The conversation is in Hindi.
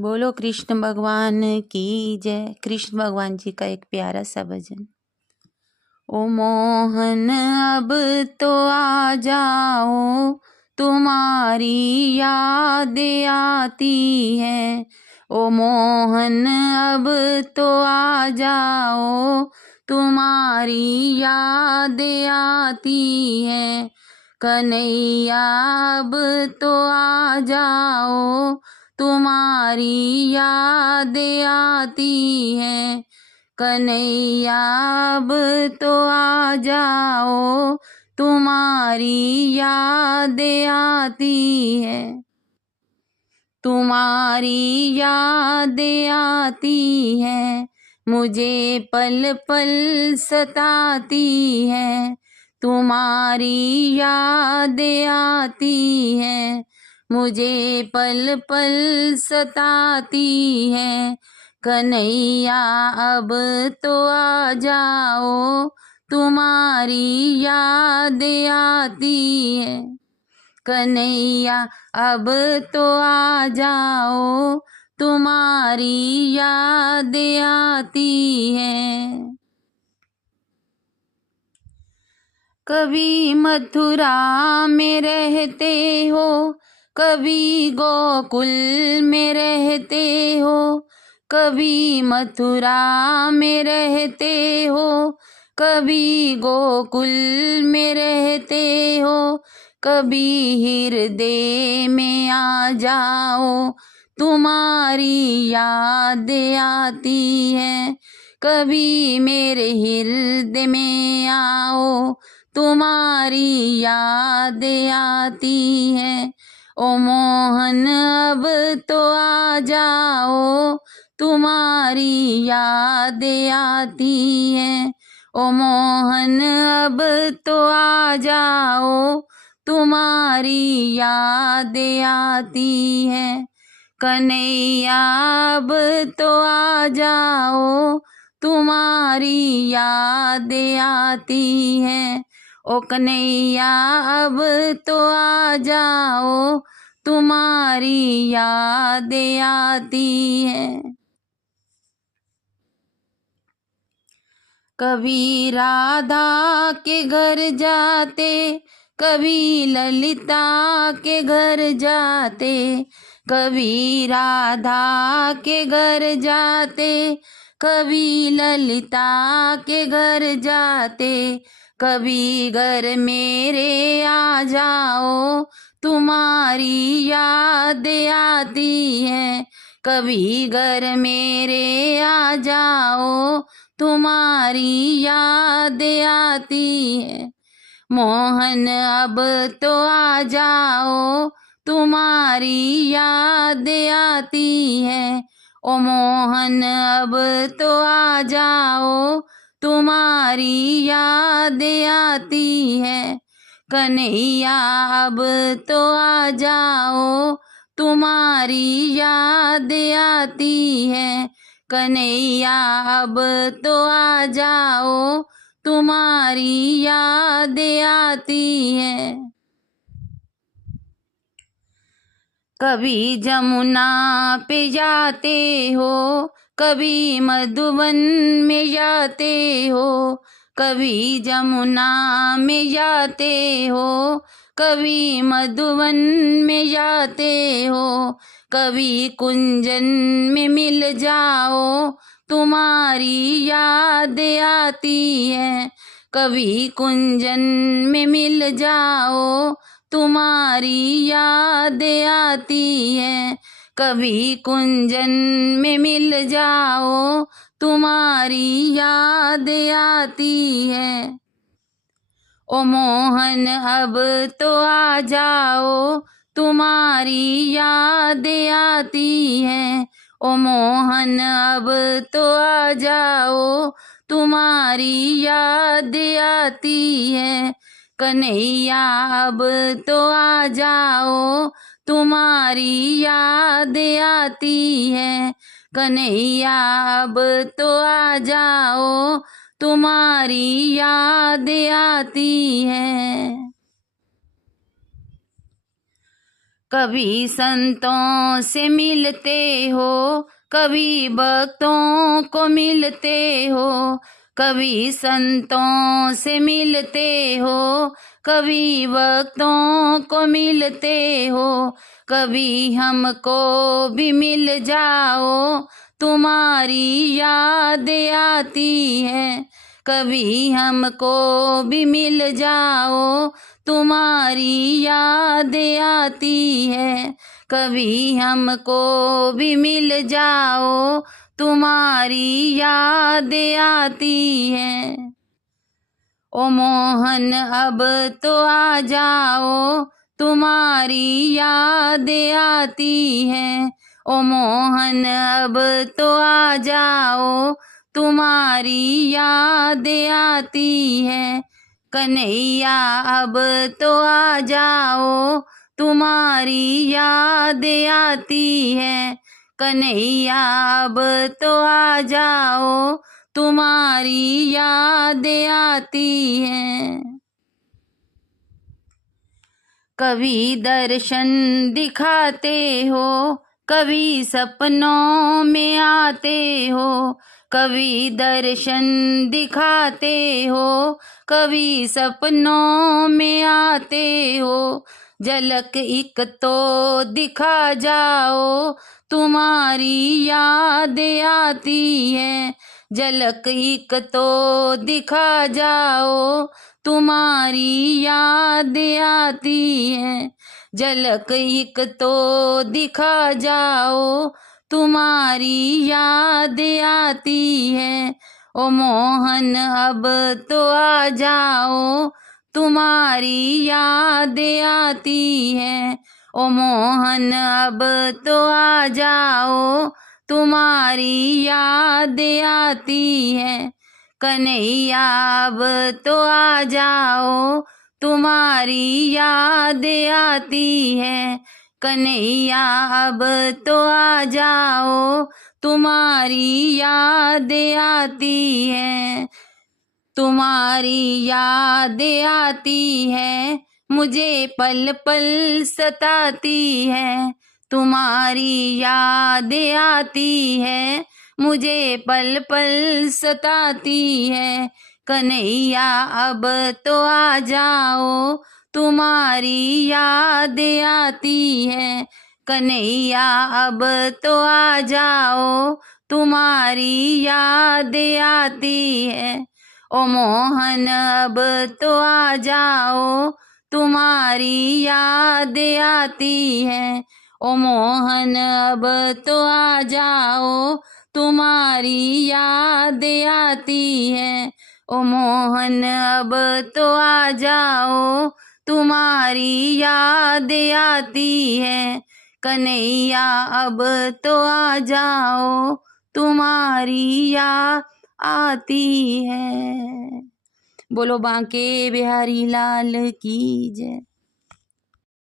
बोलो कृष्ण भगवान की जय। कृष्ण भगवान जी का एक प्यारा सा भजन। ओ मोहन अब तो आ जाओ, तुम्हारी याद आती है। ओ मोहन अब तो आ जाओ, तुम्हारी याद आती है। कन्हैया अब तो आ जाओ, तुम्हारी याद आती है। कन्हैया अब तो आ जाओ, तुम्हारी याद आती है। तुम्हारी याद आती है, मुझे पल पल सताती है। तुम्हारी याद आती है, मुझे पल पल सताती है। कन्हैया अब तो आ जाओ, तुम्हारी याद आती है। कन्हैया अब तो आ जाओ, तुम्हारी याद आती है। कभी मथुरा में रहते हो, कभी गोकुल में रहते हो। कभी मथुरा में रहते हो, कभी गोकुल में रहते हो। कभी हृदय में आ जाओ, तुम्हारी याद आती है। कभी मेरे हृदय में आओ, तुम्हारी याद आती है। ओ मोहन अब तो आ जाओ, तुम्हारी याद आती है। ओ मोहन अब तो आ जाओ, तुम्हारी याद आती है। कन्हैया अब तो आ जाओ, तुम्हारी याद आती है। ओ कन्हैया अब तो आ जाओ, तुम्हारी याद आती है। कभी राधा के घर जाते, कभी ललिता के घर जाते। कभी राधा के घर जाते, कभी ललिता के घर जाते। कभी घर मेरे आ जाओ, तुम्हारी याद आती है। कभी घर मेरे आ जाओ, तुम्हारी याद आती है। मोहन अब तो आ जाओ, तुम्हारी याद आती है। ओ मोहन अब तो आ जाओ, तुम्हारी याद आती है। कन्हैया अब तो आ जाओ, तुम्हारी याद आती है। कन्हैया अब तो आ जाओ, तुम्हारी याद आती है। कभी जमुना पे जाते हो, कभी मधुबन में जाते हो। कभी जमुना में जाते हो, कभी मधुबन में जाते हो। कभी कुंजन में मिल जाओ, तुम्हारी याद आती है। कभी कुंजन में मिल जाओ, तुम्हारी याद आती है। कभी कुंजन में मिल जाओ, तुम्हारी याद आती है। ओ मोहन अब तो आ जाओ, तुम्हारी याद आती है। ओ मोहन अब तो आ जाओ, तुम्हारी याद आती है। कन्हैया अब तो आ जाओ, तुम्हारी याद आती है। कन्हैया अब तो आ जाओ, तुम्हारी याद आती है। कभी संतों से मिलते हो, कभी भक्तों को मिलते हो, कभी संतों से मिलते हो, कभी भक्तों को मिलते हो, कभी हमको भी मिल जाओ, तुम्हारी याद आती है, कभी हमको भी मिल जाओ, तुम्हारी याद आती है, कभी हमको भी मिल जाओ, तुम्हारी याद आती है। ओ मोहन अब तो आ जाओ, तुम्हारी याद आती है, ओ मोहन अब तो आ जाओ, तुम्हारी याद आती है, कन्हैया अब तो आ जाओ, तुम्हारी याद आती है, कन्हैया अब तो आ जाओ, तुम्हारी याद आती है। कभी दर्शन दिखाते हो, कभी सपनों में आते हो, कभी दर्शन दिखाते हो, कभी सपनों में आते हो, झलक एक तो दिखा जाओ, तुम्हारी याद आती है, झलक एक तो दिखा जाओ, तुम्हारी याद आती है, झलक एक तो दिखा जाओ, तुम्हारी याद आती है। ओ मोहन अब तो आ जाओ, तुम्हारी याद आती है, ओ मोहन अब तो आ जाओ, तुम्हारी याद आती है, कन्हैया अब तो आ जाओ, तुम्हारी याद आती है, कन्हैया अब तो आ जाओ, तुम्हारी याद आती है, तुम्हारी याद आती है, मुझे पल पल सताती है, तुम्हारी याद आती है, मुझे पल पल सताती है, कन्हैया अब तो आ जाओ, तुम्हारी याद आती है, कन्हैया अब तो आ जाओ, तुम्हारी याद आती है। ओ मोहन अब तो आ जाओ, तुम्हारी याद आती है, ओ मोहन अब तो आ जाओ, तुम्हारी याद आती है, ओ मोहन अब तो आ जाओ, तुम्हारी याद आती है, कन्हैया अब तो आ जाओ, तुम्हारी याद आती है। बोलो बांके बिहारी लाल की जय।